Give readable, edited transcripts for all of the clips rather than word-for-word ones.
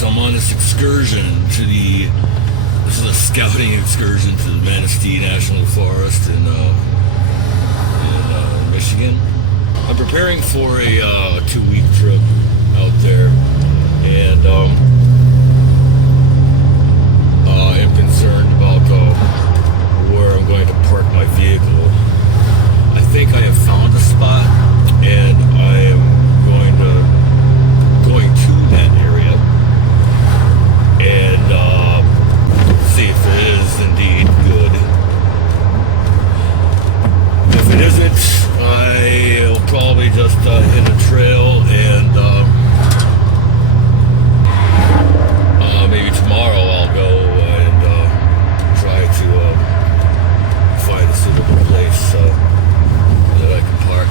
folks, I'm on this excursion to this is a scouting excursion to the Manistee National Forest in Michigan. I'm preparing for a 2-week trip out there, and I'm concerned about where I'm going to park my vehicle. I think I have found a spot, and I am going to that area and see if it is indeed good. If it isn't, I'll probably just hit a trail, and maybe tomorrow I'll go and try to find a suitable place that I can park.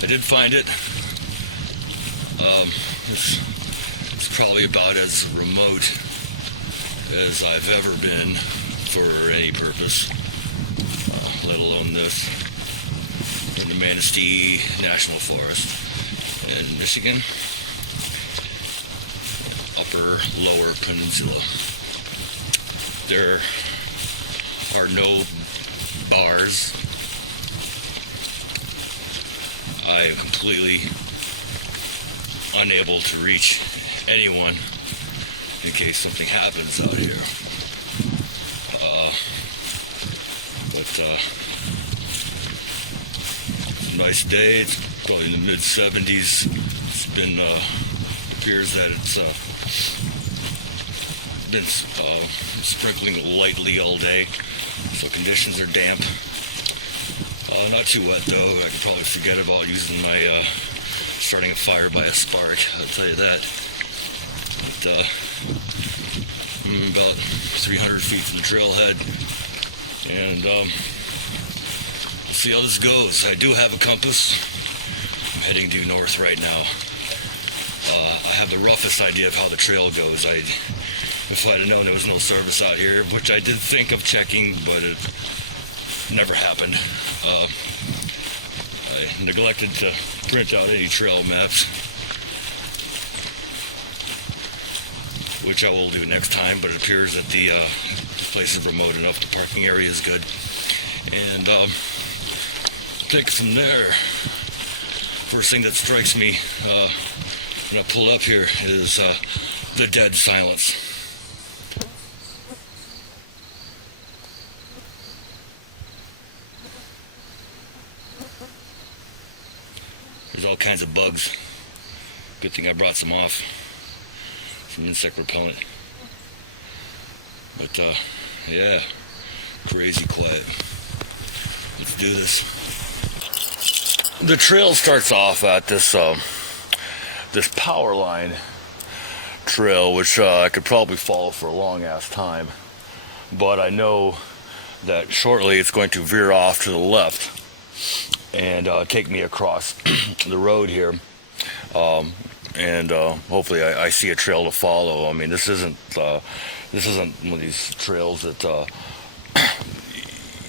I did find it. It's probably about as remote as I've ever been for any purpose, let alone this, in the Manistee National Forest in Michigan, upper lower peninsula. There are no bars. I am completely unable to reach anyone in case something happens out here. It's a nice day. It's probably in the mid-70s. It's been, appears that it's been sprinkling lightly all day, so conditions are damp. Not too wet though. I could probably forget about using my starting a fire by a spark, I'll tell you that. But I'm about 300 feet from the trailhead, and we'll see how this goes. I do have a compass. I'm heading due north right now. I have the roughest idea of how the trail goes. If I'd have known there was no service out here, which I did think of checking, but it never happened. I neglected to print out any trail maps, which I will do next time, but it appears that the place is remote enough, the parking area is good, and take it from there. First thing that strikes me when I pull up here is the dead silence. There's all kinds of bugs. Good thing I brought some off. Some insect repellent. But yeah, crazy quiet. Let's do this. The trail starts off at this this power line trail, which I could probably follow for a long ass time. But I know that shortly it's going to veer off to the left and take me across the road here, and hopefully I see a trail to follow. I mean, this isn't one of these trails that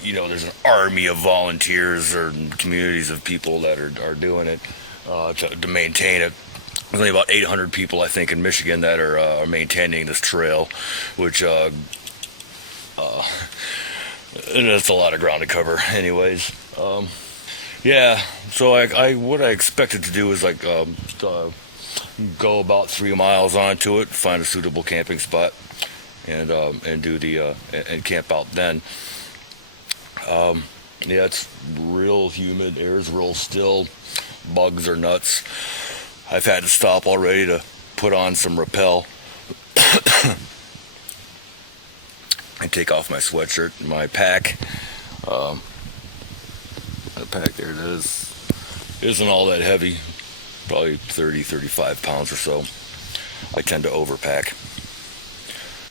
there's an army of volunteers or communities of people that are doing it to maintain it. There's only about 800 people, I think, in Michigan that are maintaining this trail, which it's a lot of ground to cover anyways. Yeah, so what I expected to do is go about 3 miles onto it, find a suitable camping spot, and do and camp out then. Yeah, it's real humid, air's real still, bugs are nuts. I've had to stop already to put on some rappel and take off my sweatshirt and my pack. pack. There it is. It isn't all that heavy, probably 30, 35 pounds or so. I tend to overpack.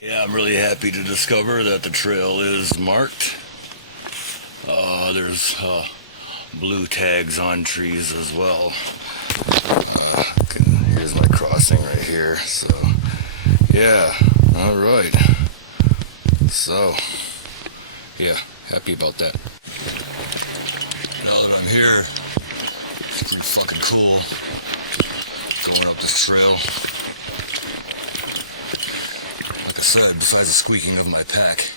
Yeah, I'm really happy to discover that the trail is marked. There's blue tags on trees as well. Here's my crossing right here. So, yeah, all right. So, yeah, happy about that. Now that I'm here, it's pretty fucking cool going up this trail. Like I said, besides the squeaking of my pack,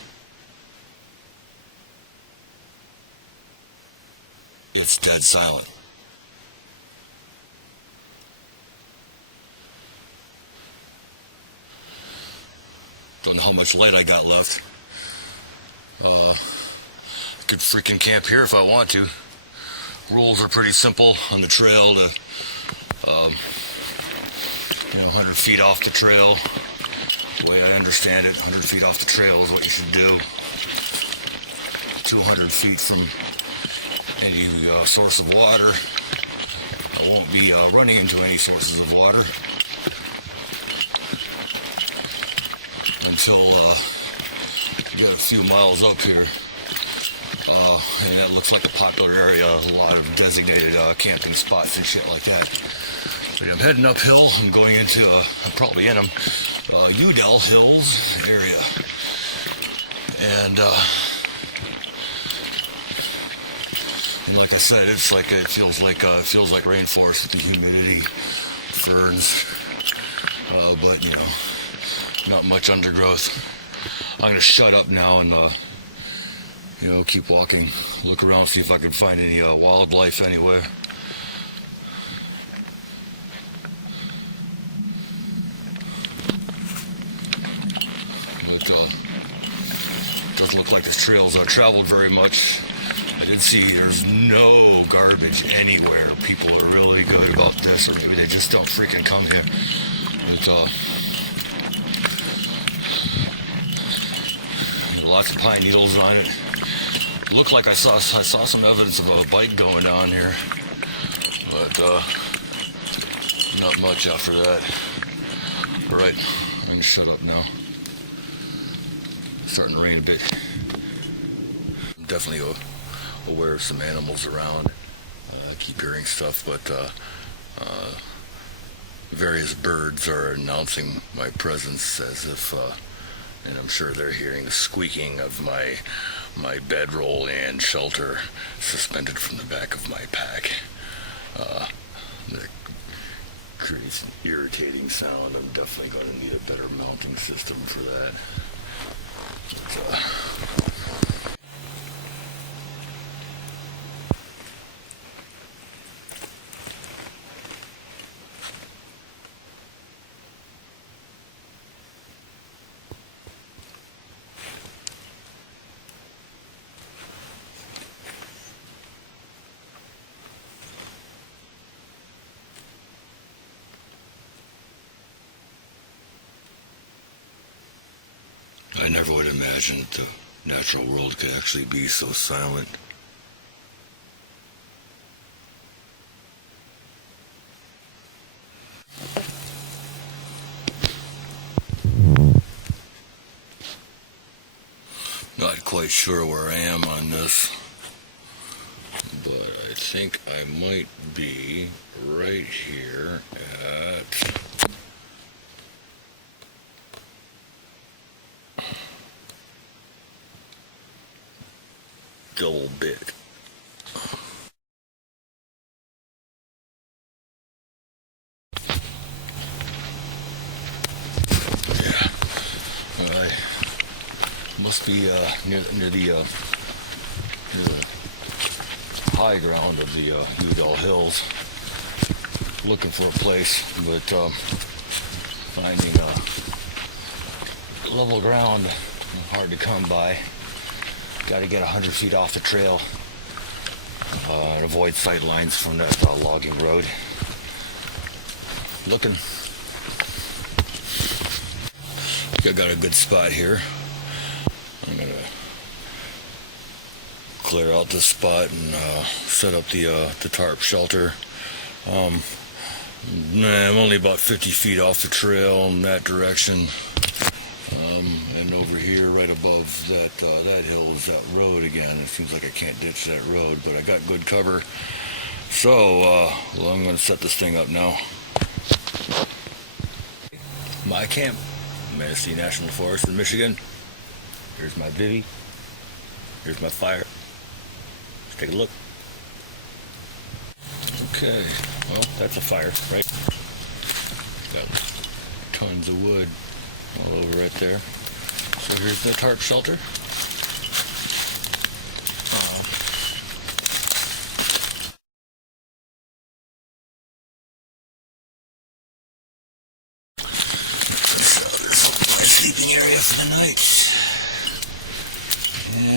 it's dead silent. Don't know how much light I got left. Could freaking camp here if I want to. Rules are pretty simple on the trail. 100 feet off the trail. The way I understand it, 100 feet off the trail is what you should do. 200 feet from any source of water. I won't be running into any sources of water until we get a few miles up here. And that looks like a popular area, a lot of designated camping spots and shit like that. But I'm heading uphill. I'm going into, I'm probably in them, Udall Hills area. And like I said, it feels like rainforest with the humidity, ferns, but not much undergrowth. I'm gonna shut up now and keep walking, look around, see if I can find any wildlife anywhere. It doesn't look like this trail's traveled very much. I did see there's no garbage anywhere. People are really good about this, or maybe they just don't freaking come here. But, lots of pine needles on it. Looked like I saw some evidence of a bike going on here, but not much after that. All right, I'm gonna shut up now. It's starting to rain a bit. I'm definitely aware of some animals around. I keep hearing stuff, but various birds are announcing my presence as if, and I'm sure they're hearing the squeaking of my bedroll and shelter suspended from the back of my pack. That creates an irritating sound. I'm definitely going to need a better mounting system for that. I never would imagine that the natural world could actually be so silent. Not quite sure where I am on this, but I think I might be right here at Double Bit. Yeah, I must be near the high ground of the Udall Hills. Looking for a place, but finding level ground hard to come by. Got to get 100 feet off the trail and avoid sight lines from that logging road. Looking. I got a good spot here. I'm gonna clear out this spot and set up the tarp shelter. I'm only about 50 feet off the trail in that direction. And over here, right above that hill, is that road again. It seems like I can't ditch that road, but I got good cover. So, well, I'm going to set this thing up now. My camp, Manistee National Forest in Michigan. Here's my bivvy. Here's my fire. Let's take a look. Okay, well, that's a fire, right? Got tons of wood all over right there. So here's the tarp shelter. So this is my sleeping area for the night.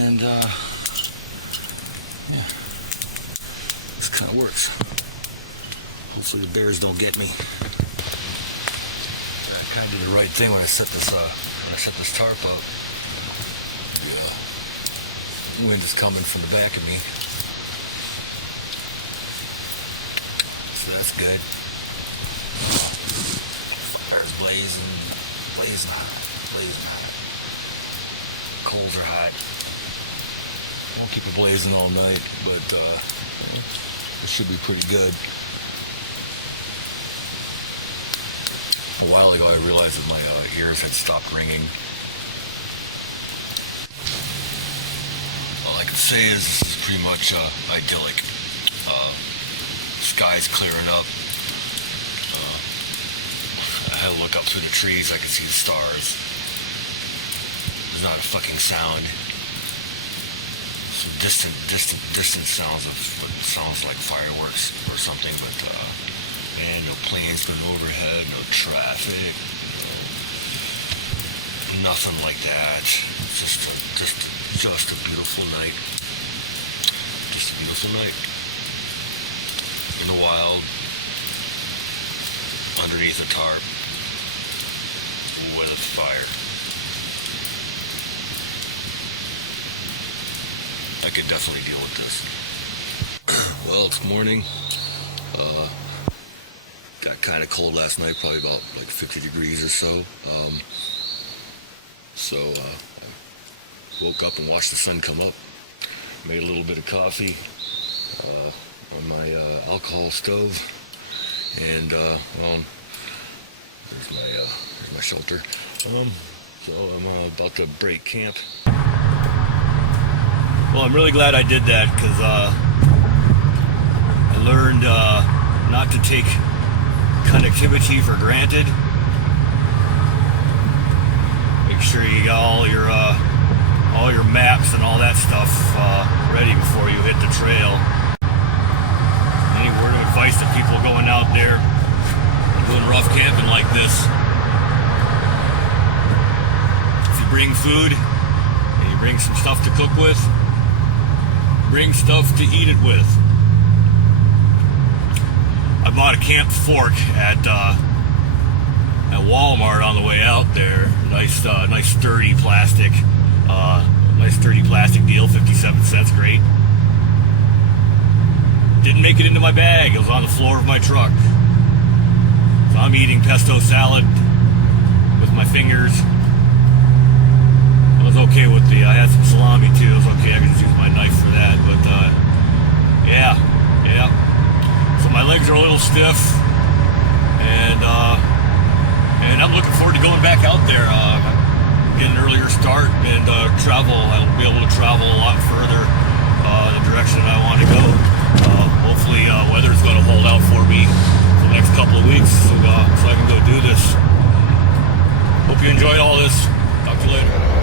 And yeah, this kind of works. Hopefully the bears don't get me. I kind of did the right thing when I set this tarp up. The wind is coming from the back of me, so that's good. Fire's blazing hot. Coals are hot. Won't keep it blazing all night, but it should be pretty good. A while ago I realized that my ears had stopped ringing. All I can say is this is pretty much idyllic. Sky's clearing up. I had to look up through the trees, I could see the stars. There's not a fucking sound. Some distant sounds of what sounds like fireworks or something, but man, no planes going overhead, no traffic, nothing like that. It's just a beautiful night. Just a beautiful night. In the wild, underneath a tarp, with a fire. I could definitely deal with this. Well, it's morning. Got kind of cold last night, probably about like 50 degrees or so. I woke up and watched the sun come up. Made a little bit of coffee on my alcohol stove, and well, there's my shelter. So I'm about to break camp. Well, I'm really glad I did that, because I learned not to take connectivity for granted. Make sure you got all your maps and all that stuff ready before you hit the trail. Any word of advice to people going out there doing rough camping like this? If you bring food and you bring some stuff to cook with, bring stuff to eat it with. I bought a camp fork at Walmart on the way out there. Nice sturdy plastic deal, 57 cents, great. Didn't make it into my bag. It was on the floor of my truck. So I'm eating pesto salad with my fingers. I was okay with I had some salami too. It was okay, I could just use my knife for that, but yeah. So my legs are a little stiff, and I'm looking forward to going back out there. Get an earlier start and travel. I'll be able to travel a lot further the direction I want to go. Hopefully weather's going to hold out for me for the next couple of weeks, so I can go do this. Hope you enjoyed all this. Talk to you later.